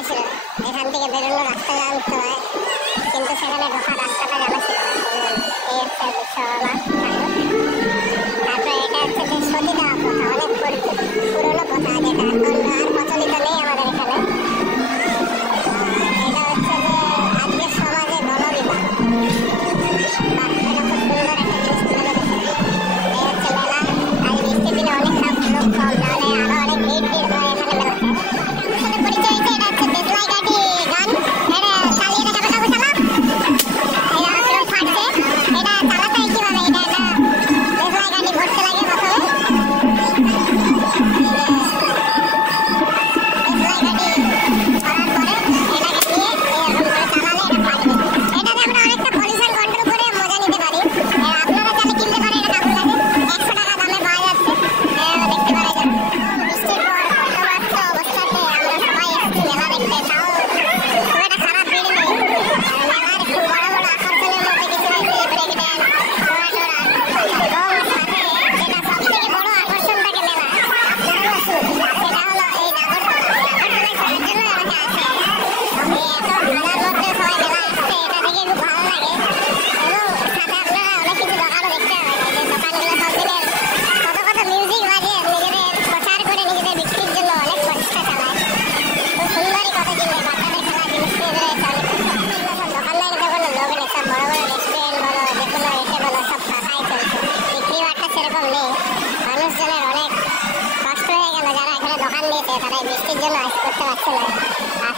করেছিল এখান থেকে বেরোনোর রাস্তা জানতে হয়, কিন্তু সেখানে ঢোকার রাস্তাটা জানা ছিল না। এই হচ্ছে বিশ্বকর্মা ঠাকুর। তারপরে এটা হচ্ছে যে সতী দেওয়া প্রথা, অনেক পুরোনো প্রথা, যেটা এখন আর প্রচলিত নেই আমাদের এখানে। এটা হচ্ছে যে আজকের সমাজে গণবিবাহ। এটা খুব সুন্দর একটা জিনিস তুলে ধরেছে। এই হচ্ছে মেলা। আজ বৃষ্টির দিনে অনেক লোক কম, নাহলে আরো অনেক ভিড় হয় এখানে মেলাতে। পরিচয় হচ্ছে এটা হচ্ছে দেশলাই গাড়ি গান। এটা চালিয়ে দেখাবে কাকু, চালাও। এটা কিরকম ফাটছে, এটা চালাতে হয় কিভাবে, এটা দেশলাই গাড়ি ভরতে লাগে প্রথমে। মানুষজনের অনেক কষ্ট হয়ে গেল, যারা এখানে দোকান দিয়েছে তারা বৃষ্টির জন্য আজ করতে পারছে না।